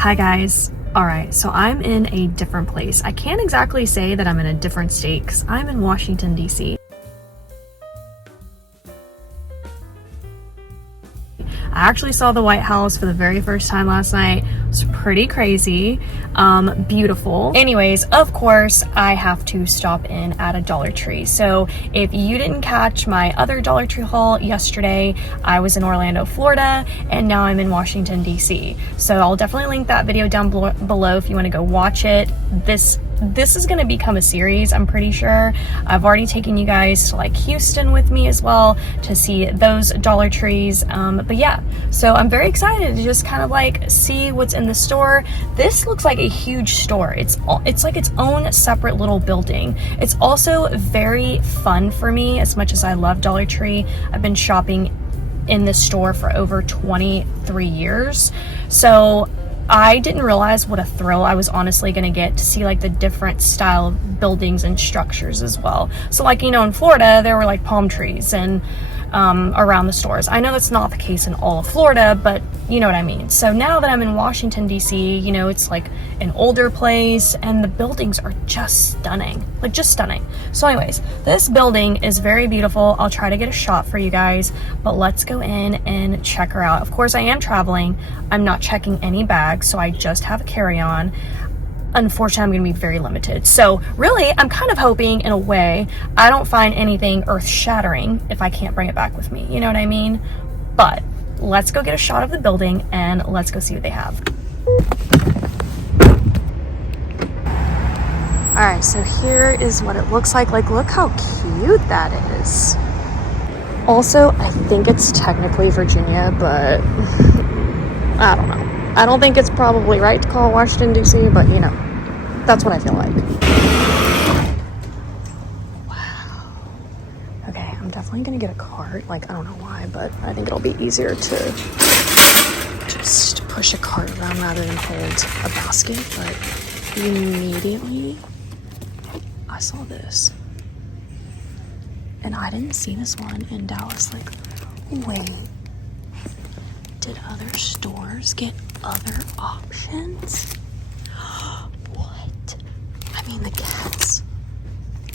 Hi guys. Alright, so I'm in a different place. I can't exactly say that I'm in a different state because I'm in Washington, D.C. I actually saw the White House for the very first time last night. It was pretty crazy, beautiful. Anyways, of course, I have to stop in at a Dollar Tree. So if you didn't catch my other Dollar Tree haul yesterday, I was in Orlando, Florida, and now I'm in Washington, D.C. So I'll definitely link that video down below if you want to go watch it. This is going to become a series, I'm pretty sure. I've already taken you guys to like Houston with me as well to see those Dollar Trees. But yeah, so I'm very excited to just kind of like see what's in the store. This looks like a huge store. It's like its own separate little building. It's also very fun for me. As much as I love Dollar Tree, I've been shopping in this store for over 23 years. So I didn't realize what a thrill I was honestly going to get to see like the different style of buildings and structures as well. So like, you know, in Florida, there were like palm trees and around the stores. I know that's not the case in all of Florida, but you know what I mean. So now that I'm in Washington, D.C., you know, it's like an older place and the buildings are just stunning, like just stunning. So anyways, this building is very beautiful. I'll try to get a shot for you guys, but let's go in and check her out. Of course, I am traveling. I'm not checking any bags, so I just have a carry-on. Unfortunately, I'm going to be very limited. So really, I'm kind of hoping in a way I don't find anything earth-shattering if I can't bring it back with me. You know what I mean? But let's go get a shot of the building and let's go see what they have. All right, so here is what it looks like. Like, look how cute that is. Also, I think it's technically Virginia, but I don't know. I don't think it's probably right to call Washington, D.C., but you know, that's what I feel like. Wow. Okay, I'm definitely gonna get a cart. Like, I don't know why, but I think it'll be easier to just push a cart around rather than hold a basket. But immediately, I saw this. And I didn't see this one in Dallas. Like, wait. Did other stores get other options? What? I mean, the cats.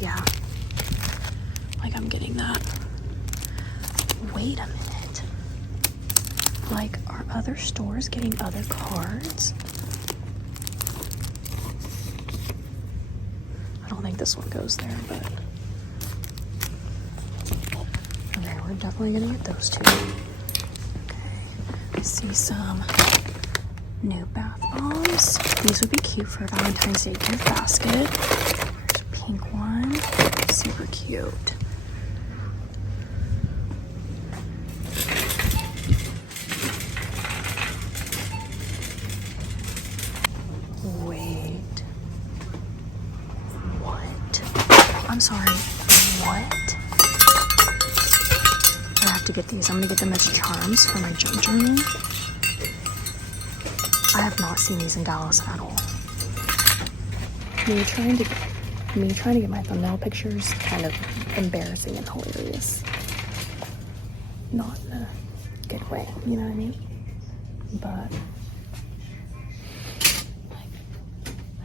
Yeah. Like, I'm getting that. Wait a minute. Like, are other stores getting other cards? I don't think this one goes there, but... Okay, we're definitely gonna get those two. See some new bath bombs. These would be cute for a Valentine's Day gift basket. There's a pink one. Super cute. Wait. What? I'm sorry. What? I have to get these. I'm gonna get them as charms for my junk journey. I have not seen these in Dallas at all. Me trying to get my thumbnail pictures kind of embarrassing and hilarious. Not in a good way, you know what I mean? But like,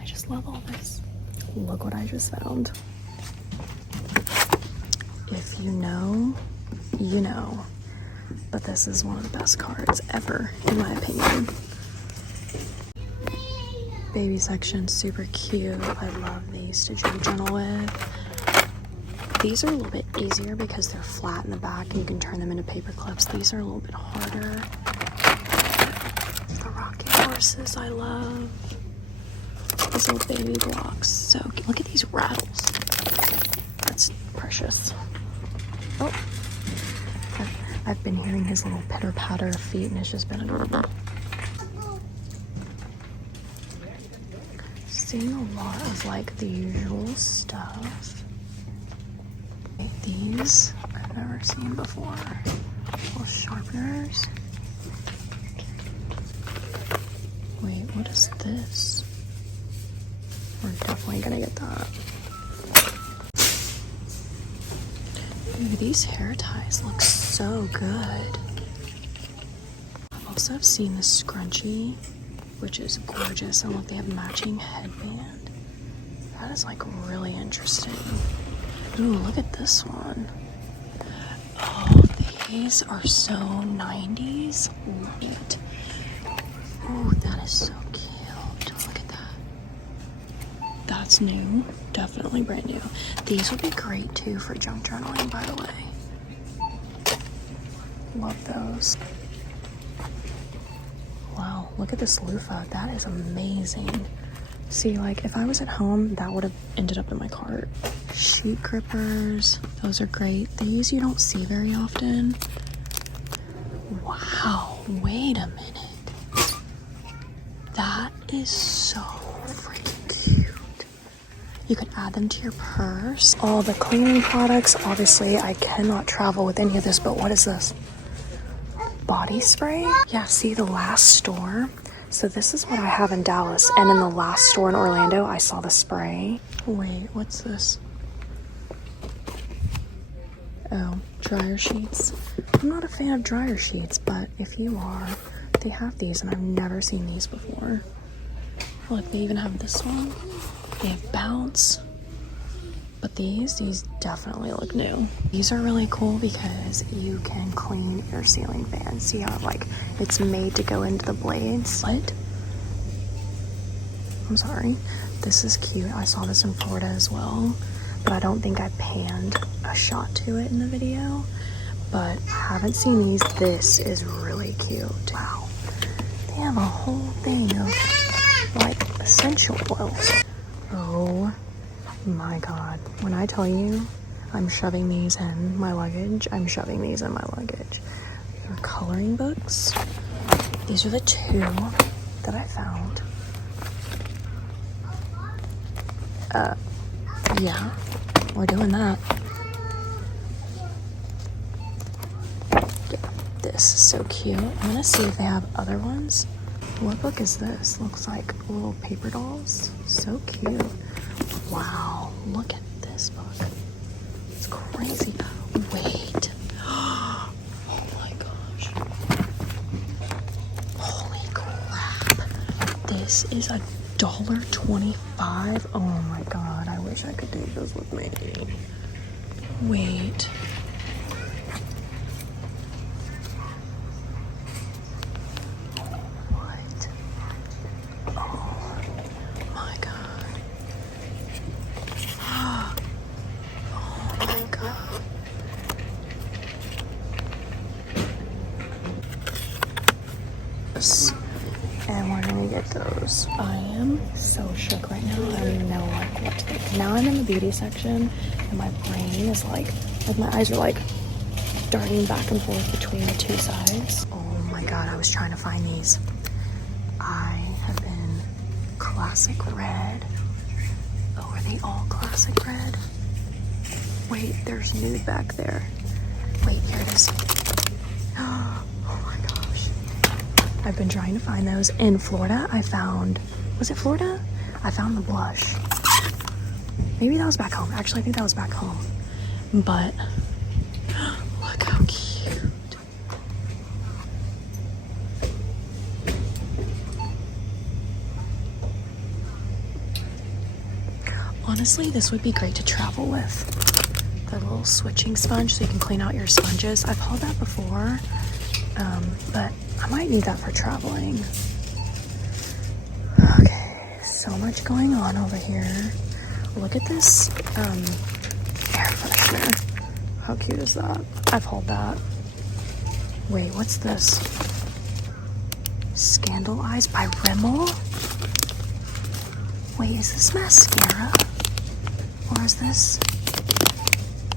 I just love all this. Look what I just found. If you know, you know, but this is one of the best cards ever, in my opinion. Baby section, super cute. I love these to journal with. These are a little bit easier because they're flat in the back and you can turn them into paper clips. These are a little bit harder. The rocking horses, I love. These little baby blocks. So look at these rattles. That's precious. Oh. I've been hearing his little pitter patter of feet and it's just been adorable. Seeing a lot of like the usual stuff. These I've never seen before. Little sharpeners. Wait, what is this? We're definitely gonna get that. Ooh, these hair ties look so good. Also, I've seen this scrunchie which is gorgeous. And look, they have matching headband. That is like really interesting. Ooh, look at this one. Oh, these are so 90s. Wait. Ooh, that is so cute. Look at that. That's new. Definitely brand new. These would be great too for junk journaling, by the way. Love those. Wow, look at this loofah. That is amazing. See, like, if I was at home, that would have ended up in my cart. Sheet grippers. Those are great. These you don't see very often. Wow, wait a minute. That is so freaking cute. You could add them to your purse. All the cleaning products. Obviously, I cannot travel with any of this, but what is this? Body spray? Yeah, see the last store? So this is what I have in Dallas, and in the last store in Orlando, I saw the spray. Wait, what's this? Oh, dryer sheets. I'm not a fan of dryer sheets, but if you are, they have these, and I've never seen these before. Look, they even have this one. They have bounce. But these definitely look new. These are really cool because you can clean your ceiling fan. See how like it's made to go into the blades? What? I'm sorry. This is cute. I saw this in Florida as well, but I don't think I panned a shot to it in the video. But I haven't seen these. This is really cute. Wow. They have a whole thing of like essential oils. Oh my God. When I tell you I'm shoving these in my luggage, I'm shoving these in my luggage. They're coloring books. These are the two that I found. Yeah, we're doing that. Yeah, this is so cute. I'm gonna see if they have other ones. What book is this? Looks like little paper dolls. So cute. Wow, look at this book. It's crazy. Wait. Oh my gosh. Holy crap. This is $1.25. Oh my God, I wish I could take this with me. Wait. And we're gonna get those. I am so shook right now. I don't even know like what to think. Now I'm in the beauty section and my brain is like my eyes are like darting back and forth between the two sides. Oh my God, I was trying to find these. I have been classic red. Oh, are they all classic red? Wait, there's nude back there. Wait, here it is. Oh my gosh. I've been trying to find those. In Florida, I found, was it Florida? I found the blush. Maybe that was back home. Actually, I think that was back home. But look how cute. Honestly, this would be great to travel with. The little switching sponge so you can clean out your sponges. I've hauled that before, but I might need that for traveling. Okay, so much going on over here. Look at this air freshener. How cute is that? I've hauled that. Wait, what's this? Scandal Eyes by Rimmel? Wait, is this mascara? Or is this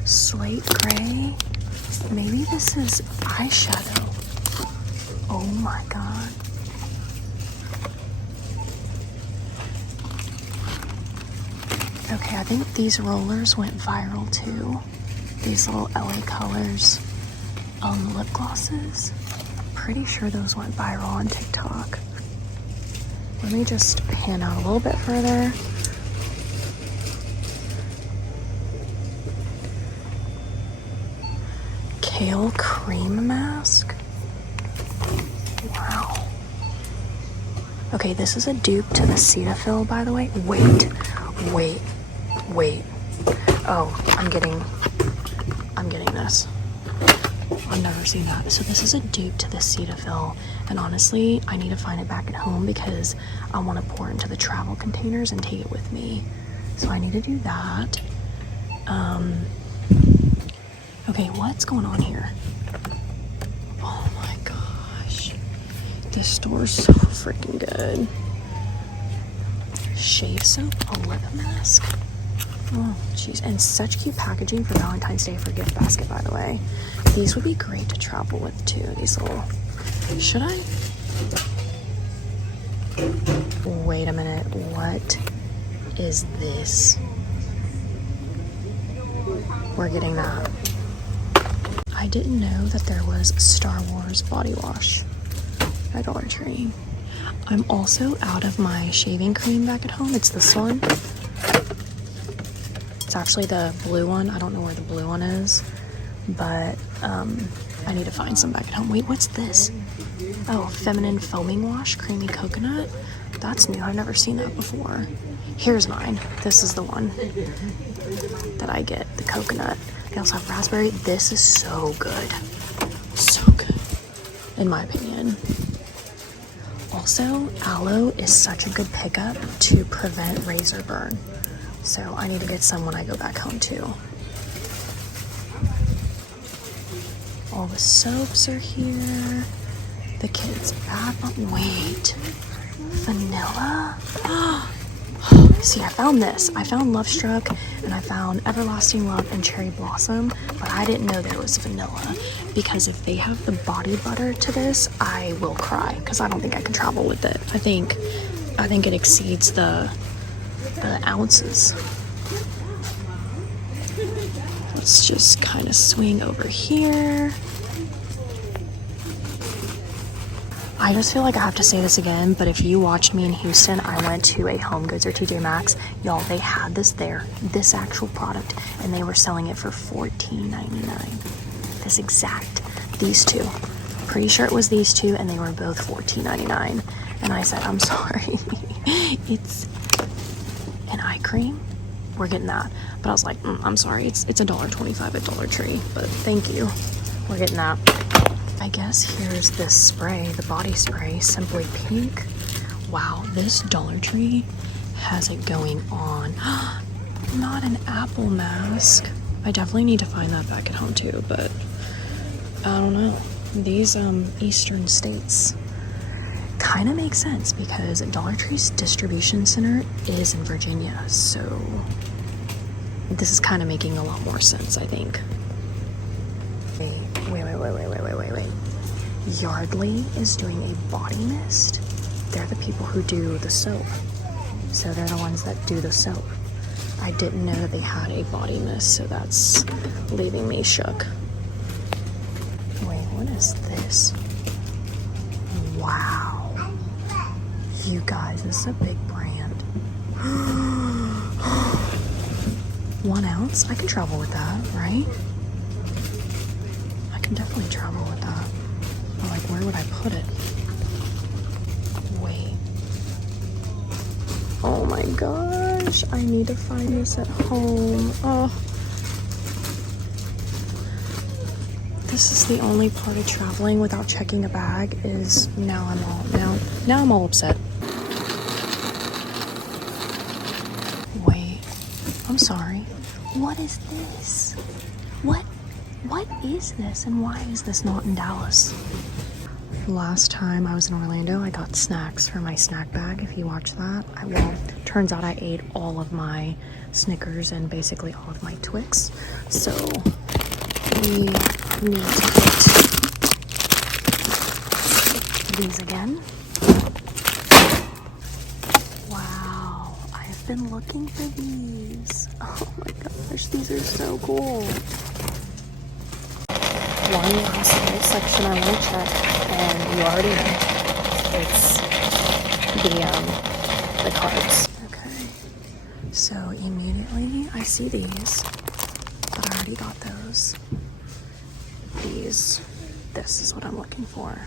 slate gray? Maybe this is eyeshadow. Oh my God. Okay, I think these rollers went viral too. These little LA Colors lip glosses. Pretty sure those went viral on TikTok. Let me just pan out a little bit further. Kale cream mask. Wow. Okay, this is a dupe to the Cetaphil, by the way. Wait. Oh, I'm getting this. I've never seen that. So this is a dupe to the Cetaphil, and honestly, I need to find it back at home because I want to pour it into the travel containers and take it with me. So I need to do that. Okay, what's going on here? Oh my gosh. This store's so freaking good. Shave soap, a lip mask. Oh, jeez. And such cute packaging for Valentine's Day for a gift basket, by the way. These would be great to travel with, too. These little... Should I? Wait a minute. What is this? We're getting that. I didn't know that there was Star Wars body wash at Dollar Tree. I'm also out of my shaving cream back at home. It's this one. It's actually the blue one. I don't know where the blue one is, but I need to find some back at home. Wait, what's this? Oh, feminine foaming wash, creamy coconut. That's new. I've never seen that before. Here's mine. This is the one that I get, the coconut. They also have raspberry. This is so good. So good, in my opinion. Also, aloe is such a good pickup to prevent razor burn. So I need to get some when I go back home too. All the soaps are here. The kids' bath bomb. Wait, vanilla? See, I found this. I found Love Struck, and I found Everlasting Love and Cherry Blossom, but I didn't know there was vanilla, because if they have the body butter to this, I will cry, because I don't think I can travel with it. I think it exceeds the ounces. Let's just kind of swing over here. I just feel like I have to say this again, but if you watched me in Houston, I went to a Home Goods or TJ Maxx. Y'all, they had this there, this actual product, and they were selling it for $14.99. This exact, these two. Pretty sure it was these two, and they were both $14.99. And I said, I'm sorry. It's an eye cream. We're getting that. But I was like, I'm sorry. It's $1.25 at Dollar Tree, but thank you. We're getting that. I guess here's this spray, the body spray, Simply Pink. Wow, this Dollar Tree has it going on. Not an apple mask. I definitely need to find that back at home too, but I don't know. These eastern states kind of make sense because Dollar Tree's distribution center is in Virginia, so this is kind of making a lot more sense, I think. Wait. Yardley is doing a body mist. They're the people who do the soap. So they're the ones that do the soap. I didn't know that they had a body mist, so that's leaving me shook. Wait, what is this? Wow. You guys, this is a big brand. 1 ounce? I can travel with that, right? I can definitely travel with that. But like, where would I put it? Wait. Oh my gosh, I need to find this at home. Oh. This is the only part of traveling without checking a bag is now I'm all upset. Wait, I'm sorry. What is this? What is this and why is this not in Dallas? Last time I was in Orlando, I got snacks for my snack bag. If you watch that, turns out I ate all of my Snickers and basically all of my Twix. So we need to get these again. Wow, I've been looking for these. Oh my gosh, these are so cool. One last little section I want to check, and you already know, it's the cards. Okay, so immediately I see these, but I already got those. This is what I'm looking for.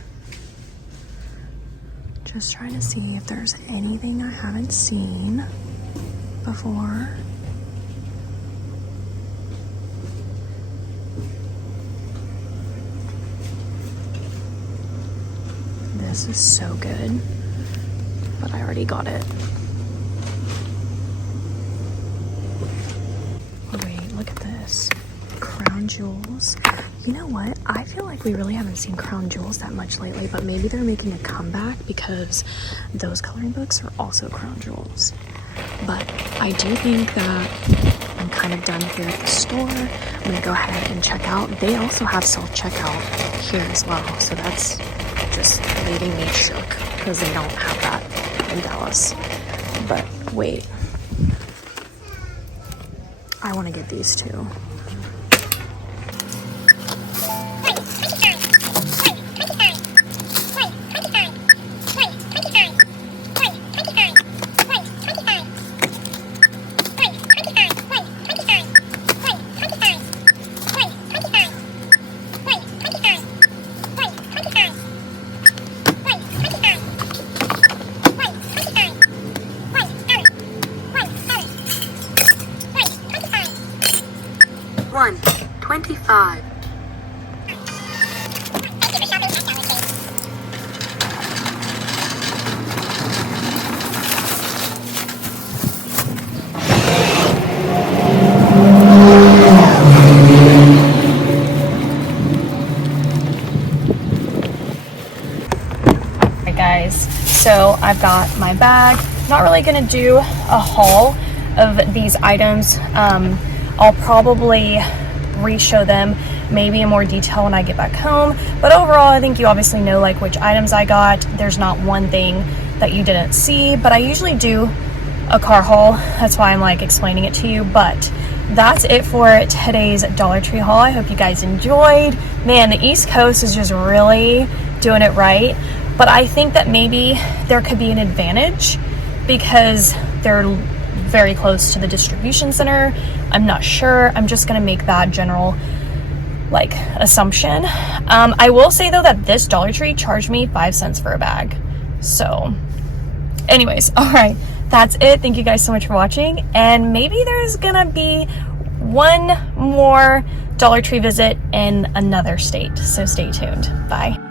Just trying to see if there's anything I haven't seen before. This is so good, but I already got it. Oh wait, look at this. Crown jewels. You know what? I feel like we really haven't seen crown jewels that much lately, but maybe they're making a comeback because those coloring books are also crown jewels. But I do think that I'm kind of done here at the store. I'm gonna go ahead and check out. They also have self-checkout here as well, so that's just leaving me shook because they don't have that in Dallas. But wait, I want to get these two. $1.25. Alright guys, so I've got my bag. Not really gonna do a haul of these items. I'll probably re-show them maybe in more detail when I get back home, but overall I think you obviously know like which items I got. There's not one thing that you didn't see, but I usually do a car haul. That's why I'm like explaining it to you. But that's it for today's Dollar Tree haul. I hope you guys enjoyed. Man, the East Coast is just really doing it right, but I think that maybe there could be an advantage because they're very close to the distribution center. I'm not sure. I'm just gonna make that general like assumption. I will say though that this Dollar Tree charged me 5 cents for a bag. So anyways, all right, that's it. Thank you guys so much for watching, and maybe there's gonna be one more Dollar Tree visit in another state, so stay tuned. Bye.